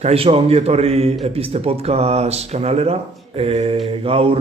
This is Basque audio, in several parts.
Kaixo, ongi etorri Episte Podcast kanalera. Gaur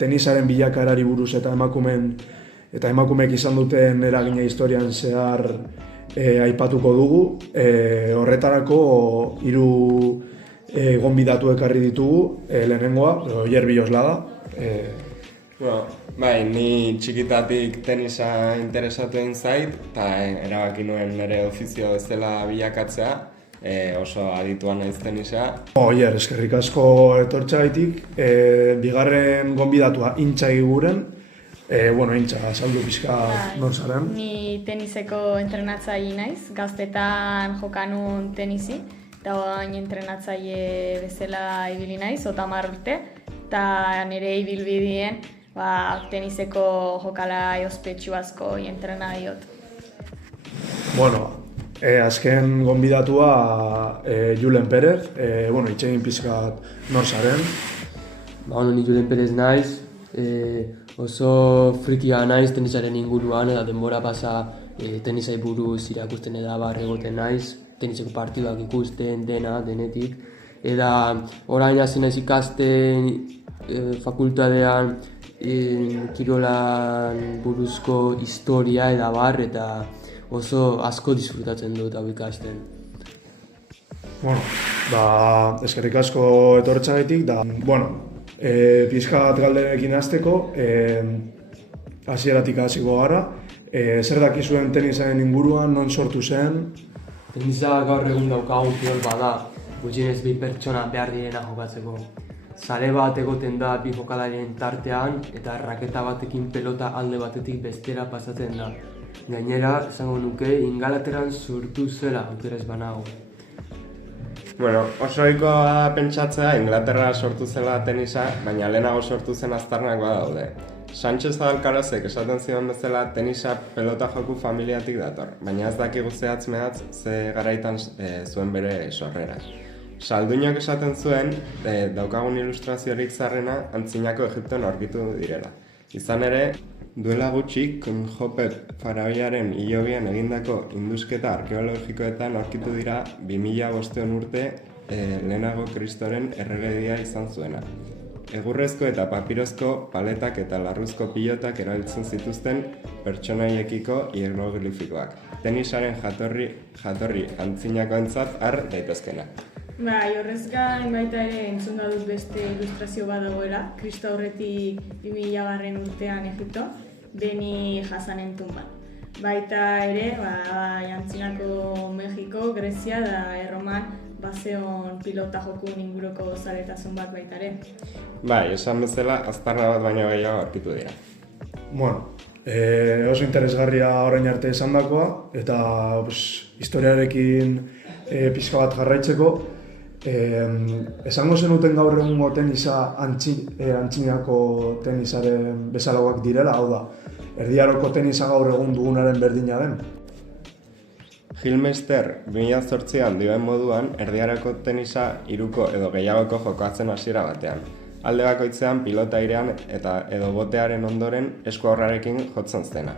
tenisaren bilakaerari buruz eta emakumeek izan duten eragina historian zehar aipatuko dugu. Horretarako 3 gonbidatu ekarri ditugu. Lehenengoa, Oier Biosla da. Bai, ni txikitatik tenisa interesatu egin zait, eta erabaki nuen nire ofizio bezala bilakatzea, oso aditua naiz tenisa. Oier, eskerrik asko etortxagaitik. Bigarren gonbidatua Intxa Eguiguren. Intxa, saldu pixka non zaren? Ni teniseko entrenatzaile naiz, gaztetan jokanun tenisi, eta orain entrenatzaile bezala ibili naiz, 30 urte, eta nire ibilbideen teniseko jokalai ospetsu asko entrena diot. Azken gonbidatua Julen Perez, itxegin pixkat nor zaren. Ni Julen Perez naiz, oso frikia naiz tenisaren inguruan, eta denbora pasa tenisai buruz irakusten edabar egoten naiz, teniseko partiduak ikusten denetik, eta orain hasi naiz ikasten fakultatean kirolan buruzko historia edabar, eta oso asko disfrutatzen dut hau ikasten. Eskerrik asko etortxagaitik, da, pixkat galderekin hasteko, hasieratik hasiko gara. Zer dakizuen tenisaren inguruan, non sortu zen? Tenisa gaur egun daukagun kirol bada, gutxienez 2 pertsona behar direna jokatzeko. Sare bat egoten da 2 jokalarien tartean, eta raketa batekin pelota alde batetik bestera pasatzen da. Gainera, esango nuke, Ingalaterran sortu zela, aukeraz banago. Oso ohikoa pentsatzea Inglaterra sortu zela tenisa, baina lehenago sortu zen aztarnak badaude. Sánchez Alcarazek esaten zion bezala tenisa pelota joku familiatik dator, baina ez dakigu zehatz-mehatz ze garaitan zuen bere sorrera. Salduinok esaten zuen, daukagun ilustraziorik zarrena antzinako Egipton aurkitu direla. Izan ere, duela gutxi Khnumhotep faraoiaren hilobian egindako indusketa arkeologikoetan aurkitu dira 2500 urte lehenago Kristoren erregedia izan zuena. Egurrezko eta papirozko paletak eta larruzko pilotak erabiltzen zituzten pertsonaiekiko hieroglifikoak. Tenisaren jatorri antzinakoentzat har daitezkenak. Horrez gain baita ere entzun dut beste ilustrazio bat dagoela, Kristo aurretik 2000 urtean Egipto, Beni Hassanen tumban. Baita ere, antzinako Mexiko, Grezia da Erroman bazeon pilota jokun inguruko zaletasun bat baita ere. Esan bezala, aztarna bat baino gehiago aurkitu dira. Oso interesgarria orain arte esandakoa, eta historiarekin pixka bat jarraitzeko. Esango zenuten gaur egungo tenisa antzinako tenisaren bezalagoak direla, hau da, erdiaroko tenisa gaur egun dugunaren berdina den? Gil Meister 2008an dioen moduan, erdiaroko tenisa 3 edo gehiagoko jokatzen hasiera batean. Alde bakoitzean pilota airean eta edo botearen ondoren esku aurrarekin jotzen zena.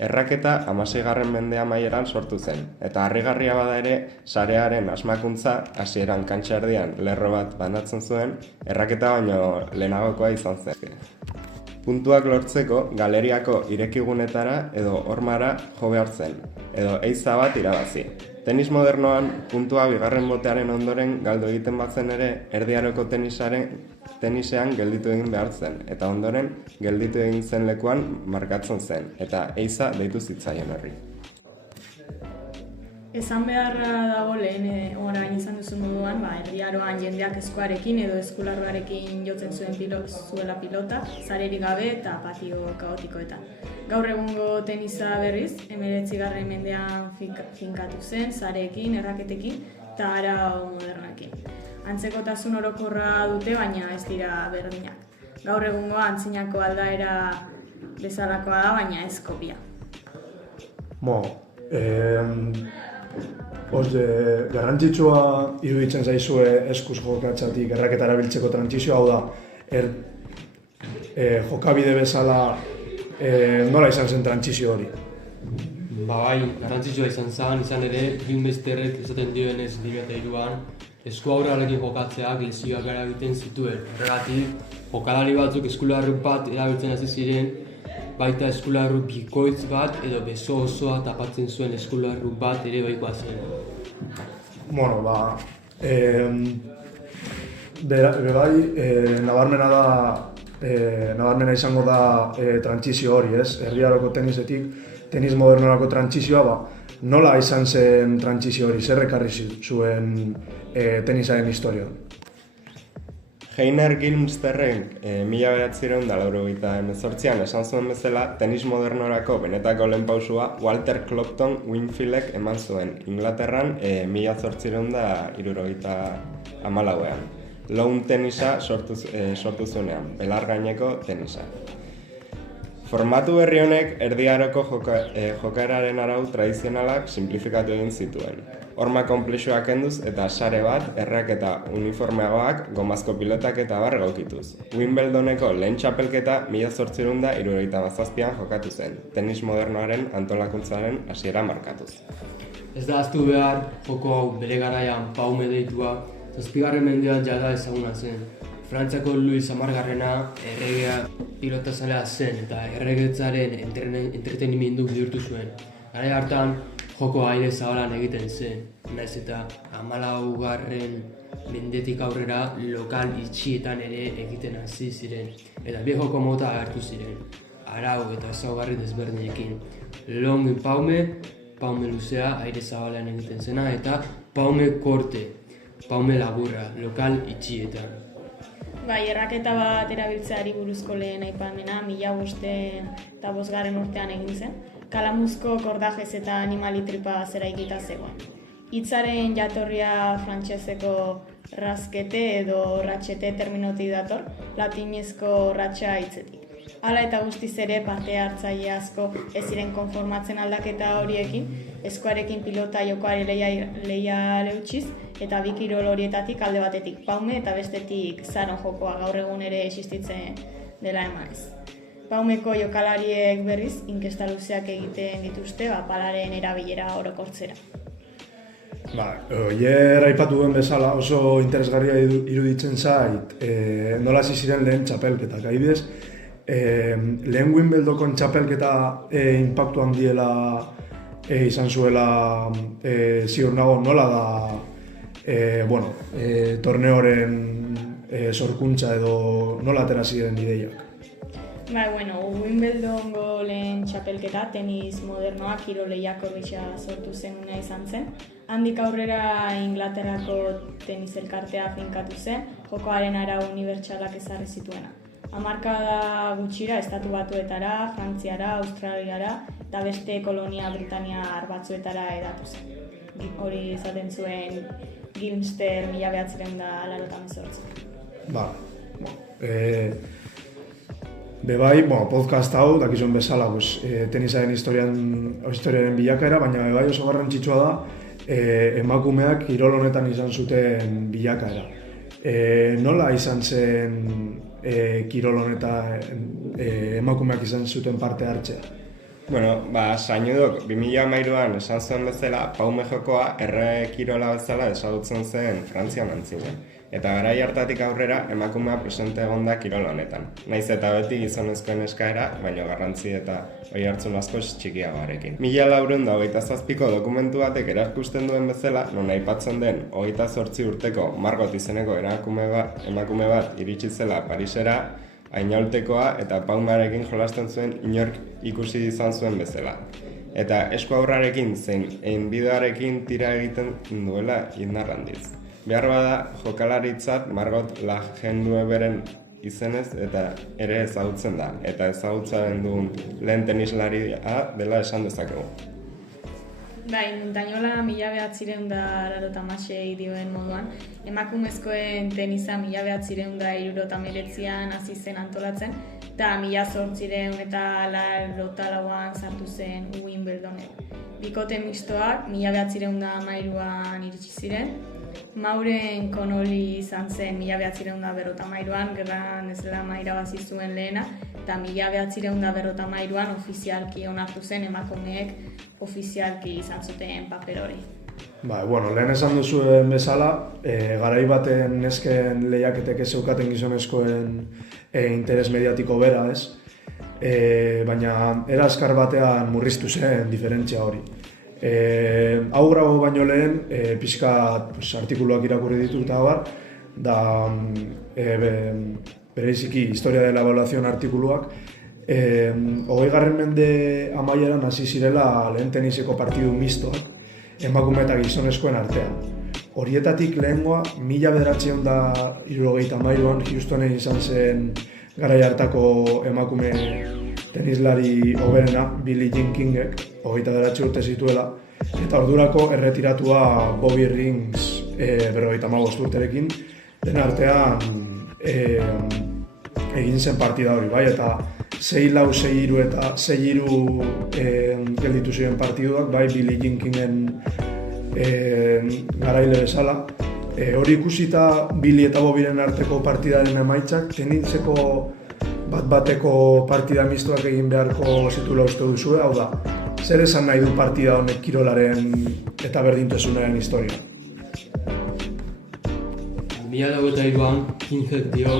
Erraketa 16. mende amaieran sortu zen, eta harrigarria bada ere, sarearen asmakuntza hasieran kantxa erdian lerro bat banatzen zuen, erraketa baino lehenagokoa izan zen. Puntuak lortzeko galeriako irekigunetara edo hormara jo behar zen, edo eiza bat irabazi. Tenis modernoan, puntua 2. botearen ondoren galdu egiten batzen ere, erdiaroko tenisean gelditu egin behar zen, eta ondoren gelditu egin zen lekuan markatzen zen, eta eiza deitu zitzaien horri. Esan beharra dago lehen orain izan duzun moduan, erdiaroan jendeak eskuarekin edo eskularruarekin jotzen zuela pilota, zarerik gabe eta patio kaotikoetan. Gaur egungo tenisa berriz, 19. mendean finkatu zen, zareekin, erraketekin eta arau modernakin. Antzekotasun orokorra dute, baina ez dira berdinak. Gaur egungo antzinako aldaera bezalakoa da, baina ez kopia. Garrantzitsua iruditzen zaizue eskuz jokatzatik erraketara biltzeko trantsizioa, hau da, jokabide bezala nola izan zen trantsizio hori? Garrantzitsua izan ere, Gil Meisterrek esaten dioenez 2003an, eskuaurrarekin jokatzeak lesioak eragiten zituen. Horregatik, jokalari batzuk eskularru bat erabiltzen hasi ziren, baita eskularru bikoitz bat edo beso osoa tapatzen zuen eskularru bat ere baikoa zen. Bueno, nabarmena izango da trantsizio hori, ez? Herriaroko tenisetik, tenis modernorako trantsizioa, nola izan zen trantsizio hori, zer ekarri zuen tenisaren historian? Heiner Gilmsterrek 1988an esan zuen bezala, tenis modernorako benetako lehen pausua Walter Clopton Winfieldek eman zuen Inglaterran 1874an. Lawn tenisa sortu zuenean, belar gaineko tenisa. Formatu berri honek Erdi Aroko jokaeraren arau tradizionalak simplifikatu egin zituen. Horma konplexuak kenduz eta sare bat, errak eta uniformeagoak, gomazko pilotak eta bar gaukituz. Wimbledoneko lehen txapelketa 1877an jokatu zen, tenis modernoaren antolakuntzaren hasiera markatuz. Ez da ahaztu behar joko hau bere garaian Paume deitua, 7. mendean jada ezaguna zen. Frantziako Luis Amargarrena erregea pilotazalea zen eta erregetzaren entretenimendu bihurtu zuen. Garai hartan joko aire zabalan egiten zen, naiz eta 14. mendetik aurrera lokal itxietan ere egiten hasi ziren, eta bi joko mota hartu ziren, arau eta ezaugarri desberdinekin. Long paume, paume luzea aire zabalean egiten zena, eta paume korte, paume laburra, lokal itxietan. Bai, erraketa bat erabiltzeari buruzko lehen aipamena 1505 urtean egin zen. Kalamuzko kordajez eta animalitripa zeraikita zegoen. Hitzaren jatorria frantseseko raskete edo ratxete terminotik dator, latinezko ratxa hitzetik. Hala eta guztiz ere parte hartzaile asko ez ziren konformatzen aldaketa horiekin, eskuarekin pilota jokoari leia eutxiz eta bi kirol horietatik alde batetik paume eta bestetik zaron jokoa gaur egun ere existitzen dela emanez. Paumeko jokalariek berriz inkesta luzeak egiten dituzte palaren erabilera orokortzera. Oier aipatu duen bezala oso interesgarria iruditzen zait, nola hasi ziren lehen txapelketak. Adibidez, lehen Wimbledoneko txapelketa inpaktu handiela izan zuela ziur nago, nola da torneoren sorkuntza edo nola atera ziren ideiak. Wimbledongo lehen txapelketa tenis modernoa kirol lehiakor gisa sortu zenuna izan zen. Handik aurrera Inglaterrako tenis elkartea finkatu zen, jokoaren arau unibertsalak ezarri zituena. Hamarkada gutxira Estatu Batuetara, Frantziara, Australiara eta beste kolonia Britaniar batzuetara hedatu zen. Hori izaten zuen Gilmster 1988. Bebai, podcast hau, dakizuen bezala, tenisaren historiaren bilakaera, baina bebai oso garrantzitsua da emakumeak kirol honetan izan zuten bilakaera. Nola izan zen kirol honetan emakumeak izan zuten parte hartzea? Sainudok 2013an esan zuen bezala, paume jokoa erre kirola bezala ezagutzen zen Frantzian antzinen. Eta garai hartatik aurrera emakumea presente egon da kirol honetan. Naiz eta beti gizonezkoen eskaera, baina garrantzi eta oihartzun asko txikiagoarekin. 1427ko dokumentu batek erakusten duen bezala, non aipatzen den 28 urteko Margot izeneko emakume bat iritsi zela Parisera, ainaultekoa eta paumearekin jolasten zuen inork ikusi izan zuen bezala. Eta esku aurrarekin zein einbidearekin tira egiten duela indar handiz. Behar bada, jokalaritzat Margot Lagendueberen izenez eta ere ezagutzen da, eta ezagutzaren duen lehen tenislaria dela esan dezakegu. Montañola 1986 dioen moduan, emakumezkoen tenisa 1979an hasi zen antolatzen, eta 1884an sartu zen Wimbledonen. Bikote mistoak 1913an iritsi ziren, Maureen Connolly izan zen 1953an Grand Slama irabazi zuen lehena, eta 1953an ofizialki onartu zen emakumeek ofizialki izan zuten paper hori. Lehen esan duzuen bezala, garai baten nesken lehiaketek ez zeukaten gizonezkoen interes mediatiko bera, ez? Baina era azkar batean murriztu zen diferentzia hori. Hau grabo baino lehen, pixka artikuluak irakurri ditut eta bar, da bereziki historia de la evaluación artikuluak, 20. mende amaieran hasi zirela lehen teniseko partidu mistoak, emakume eta gizonezkoen artean. Horietatik lehengoa, 1973an Houstonen izan zen garai hartako emakume tenislari hoberena, Billie Jean Kingek, 29 urte zituela, eta ordurako erretiratua Bobby Riggs 55 urterekin, den artean egin zen partida hori, bai, eta 6-4, 6-3 eta 6-3 gelditu ziren partiduak, bai, Billie Jean Kingen garaile bezala. Hori ikusita Billie eta Bobbyren arteko partidaren emaitzak, teniseko bat-bateko partida mistoak egin beharko zituela uste duzue, hau da, zer esan nahi du partida honek kirolaren eta berdintasunaren historia? 2023an Kingek dio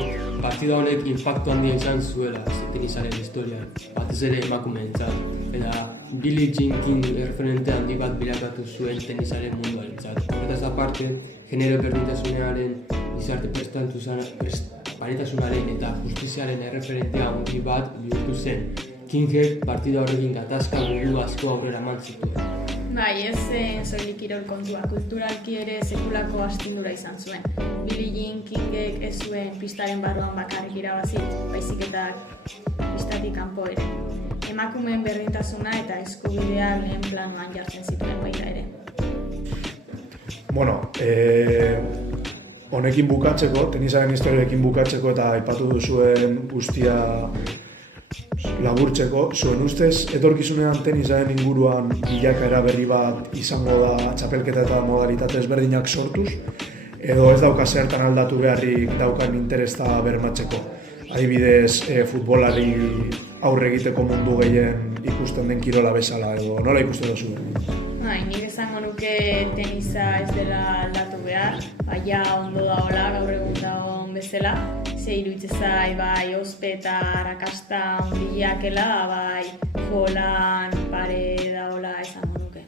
partida honek inpaktu handia izan zuela tenisaren historian, batez ere emakumeentzat, eta Billie Jean King erreferente handi bat bilakatu zuen tenisaren munduarentzat. Horretaz aparte, genero berdintasunaren, gizarte paritasunaren eta justiziaren erreferentea handi bat bihurtu zen. Kingek partida horrekin gatazka mundu asko aurrera eman zituen. Bai, ez zen soilik kirol kontua, kulturalki ere sekulako astindura izan zuen. Billie Jean Kingek ez zuen pistaren barruan bakarrik irabazit, baizik eta pistatik kanpo ere. Emakumeen berdintasuna eta eskubideak lehen planoan jartzen zituen baita ere. Honekin bukatzeko, tenisaren historiarekin bukatzeko eta aipatu duzuen guztia laburtzeko, zuen ustez, etorkizunean tenisaren inguruan bilakaera berri bat izango da txapelketa eta modalitate ezberdinak sortuz, edo ez dauka zertan aldatu beharrik daukan interesta bermatzeko. Adibidez, futbolari aurre egiteko mundu gehien ikusten den kirola bezala, edo nola ikusten duzu? Nik esango nuke tenisa ez dela aldatu behar, baina ondo dagoela, gaur egun dagoen bezala. Ze iruditzen zai, bai, ospe eta arrakasta handiakela, bai, folan, pare dagoela esango nuke.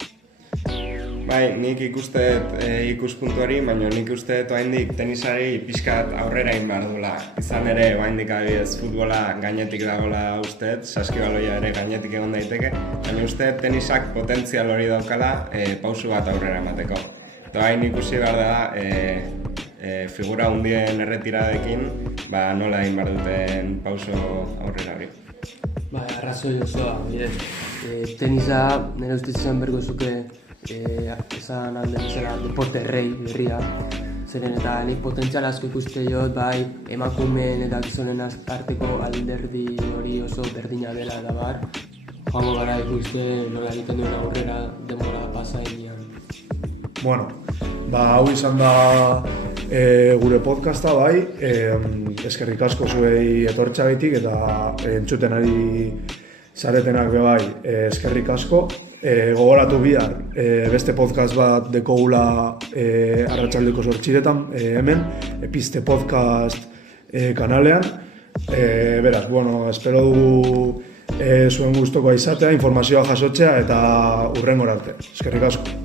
Bai, nik ikusteet ikuspuntuari, baina nik usteet oraindik tenisari pixkat aurrera egin behar duela. Izan ere, oraindik adibidez futbola gainetik dagoela usteet, saskibaloia ere gainetik egon daiteke, baina usteet tenisak potentzial hori daukala pausu bat aurrera emateko. Eta hain ikusi behar da, figura hundien erretiradekin, nola egin behar duten pauso aurrera hori. Bai, arrazoi osoa, tenisa nire ustez izan bergo zuke esan alde bezala deporte rei berria, zeren eta nik potentzial asko ikuste jot, bai, emakumeen eta gizonen arteko alderdi hori oso berdina dela da bar, joango gara ikuste nola egiten duen aurrera denbora pasa egian. Hau izan da gure podcasta, bai, eskerrik asko zuei etortxagaitik eta entzuten ari zaretenak bai, eskerrik asko. Gogoratu bihar, beste podcast bat dekogula arratsaldeko 8:00 hemen, Episte Podcast kanalean. Beraz, espero dugu zuen gustokoa izatea, informazioa jasotzea eta hurrengora arte. Eskerrik asko.